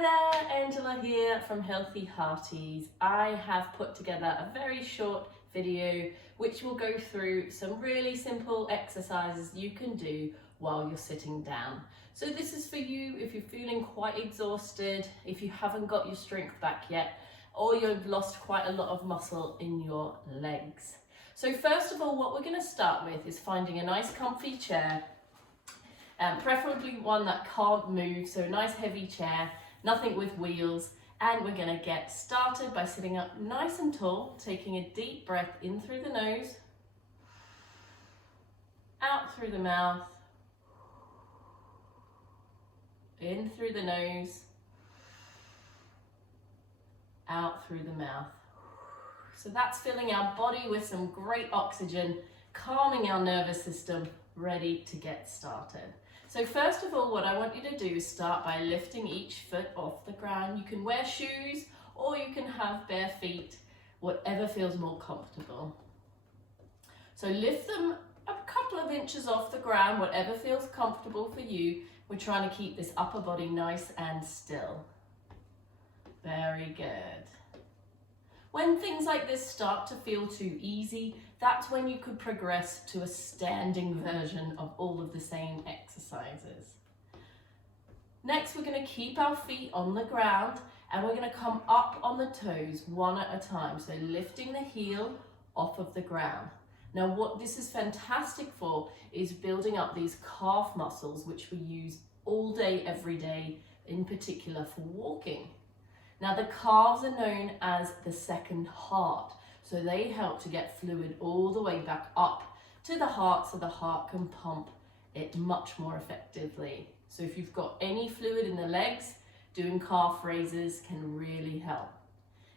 Hi there, Angela here from Healthy Hearties. I have put together a very short video which will go through some really simple exercises you can do while you're sitting down. So this is for you if you're feeling quite exhausted, if you haven't got your strength back yet, or you've lost quite a lot of muscle in your legs. So first of all, what we're going to start with is finding a nice comfy chair, preferably one that can't move, so a nice heavy chair, nothing with wheels, and we're going to get started by sitting up nice and tall, taking a deep breath in through the nose, out through the mouth, in through the nose, out through the mouth. So that's filling our body with some great oxygen, calming our nervous system, ready to get started. So first of all, what I want you to do is start by lifting each foot off the ground. You can wear shoes or you can have bare feet, whatever feels more comfortable. So lift them a couple of inches off the ground, whatever feels comfortable for you. We're trying to keep this upper body nice and still. Very good. When things like this start to feel too easy, that's when you could progress to a standing version of all of the same exercises. Next, we're going to keep our feet on the ground and we're going to come up on the toes one at a time. So lifting the heel off of the ground. Now what this is fantastic for is building up these calf muscles, which we use all day, every day, in particular for walking. Now the calves are known as the second heart, so they help to get fluid all the way back up to the heart so the heart can pump it much more effectively. So if you've got any fluid in the legs, doing calf raises can really help.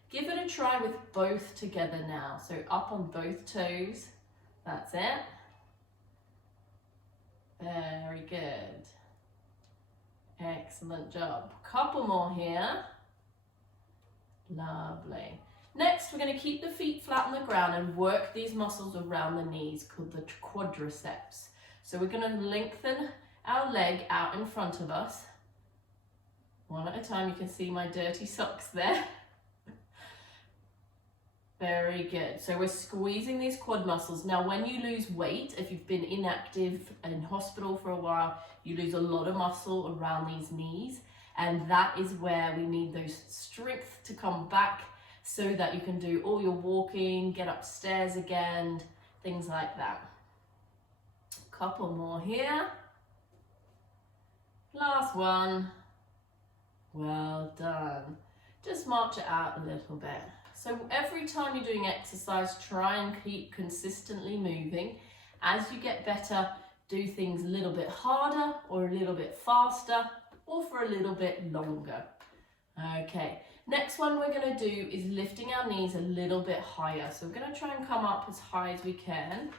Give it a try with both together now. So up on both toes, that's it. Very good. Excellent job. Couple more here. Lovely. Next, we're going to keep the feet flat on the ground and work these muscles around the knees called the quadriceps. So we're going to lengthen our leg out in front of us. One at a time. You can see my dirty socks there. Very good. So we're squeezing these quad muscles. Now, when you lose weight, if you've been inactive in hospital for a while, you lose a lot of muscle around these knees. And that is where we need those strength to come back so that you can do all your walking, get upstairs again, things like that. Couple more here. Last one. Well done. Just march it out a little bit. So every time you're doing exercise, try and keep consistently moving. As you get better, do things a little bit harder or a little bit faster, or for a little bit longer. Okay, next one we're going to do is lifting our knees a little bit higher. So we're going to try and come up as high as we can.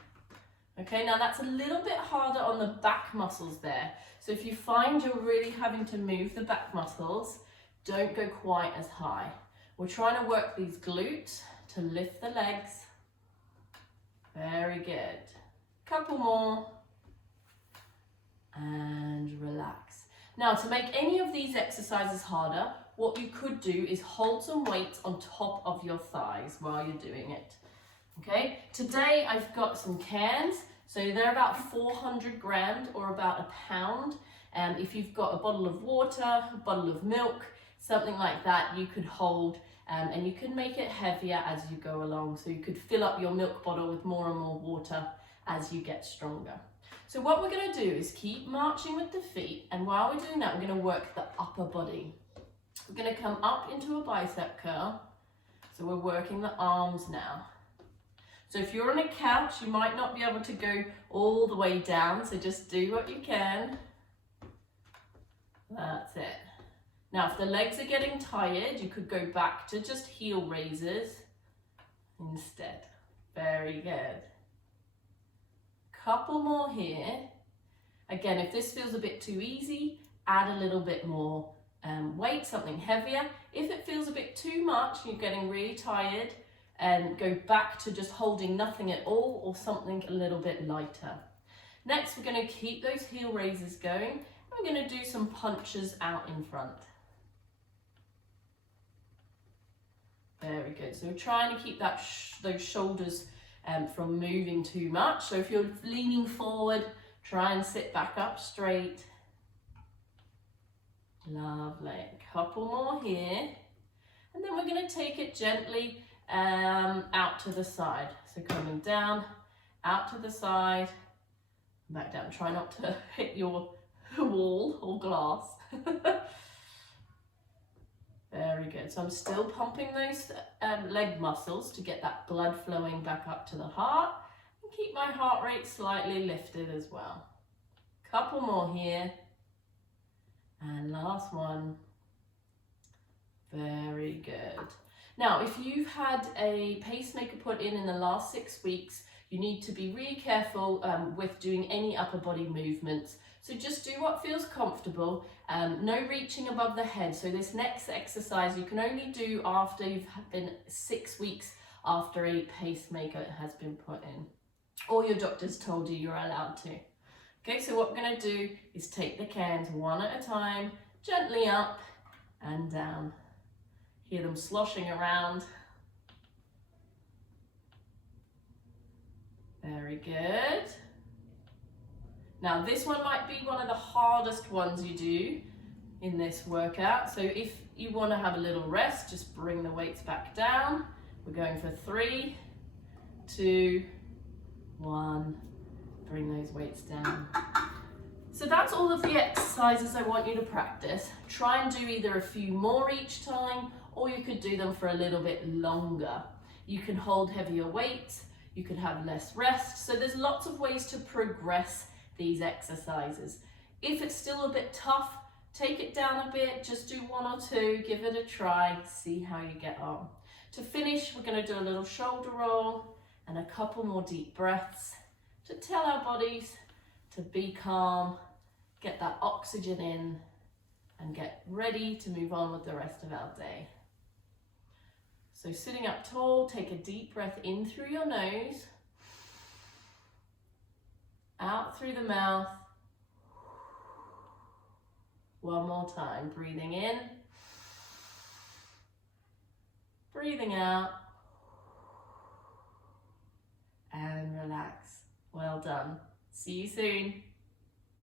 Okay, now that's a little bit harder on the back muscles there. So if you find you're really having to move the back muscles, don't go quite as high. We're trying to work these glutes to lift the legs. Very good. Couple more. And relax. Now, to make any of these exercises harder, what you could do is hold some weights on top of your thighs while you're doing it. Okay, today I've got some cans, so they're about 400 grams or about a pound. If you've got a bottle of water, a bottle of milk, something like that, you could hold and you can make it heavier as you go along. So you could fill up your milk bottle with more and more water as you get stronger. So what we're going to do is keep marching with the feet, and while we're doing that, we're going to work the upper body. We're going to come up into a bicep curl. So we're working the arms now. So if you're on a couch, you might not be able to go all the way down, so just do what you can. That's it. Now, if the legs are getting tired, you could go back to just heel raises instead. Very good. Couple more here. Again, if this feels a bit too easy, add a little bit more weight, something heavier. If it feels a bit too much, you're getting really tired, and go back to just holding nothing at all or something a little bit lighter. Next, we're going to keep those heel raises going. We're going to do some punches out in front. Very good. So we're trying to keep that those shoulders from moving too much. So if you're leaning forward, try and sit back up straight. Lovely. A couple more here. And then we're going to take it gently out to the side. So coming down, out to the side, back down. Try not to hit your wall or glass. Very good. So I'm still pumping those leg muscles to get that blood flowing back up to the heart and keep my heart rate slightly lifted as well. Couple more here. And last one. Very good. Now, if you've had a pacemaker put in the last 6 weeks, you need to be really careful with doing any upper body movements. So just do what feels comfortable. No reaching above the head. So this next exercise you can only do after you've been 6 weeks after a pacemaker has been put in, or your doctor's told you you're allowed to. Okay, so what we're going to do is take the cans one at a time, gently up and down. Hear them sloshing around. Very good. Now this one might be one of the hardest ones you do in this workout. So if you want to have a little rest, just bring the weights back down. We're going for 3, 2, 1. Bring those weights down. So that's all of the exercises I want you to practice. Try and do either a few more each time, or you could do them for a little bit longer. You can hold heavier weights, you could have less rest. So there's lots of ways to progress these exercises. If it's still a bit tough, take it down a bit, just do 1 or 2, give it a try, see how you get on. To finish, we're going to do a little shoulder roll and a couple more deep breaths to tell our bodies to be calm, get that oxygen in, and get ready to move on with the rest of our day. So sitting up tall, take a deep breath in through your nose, out through the mouth. One more time, breathing in, breathing out, and relax. Well done. See you soon.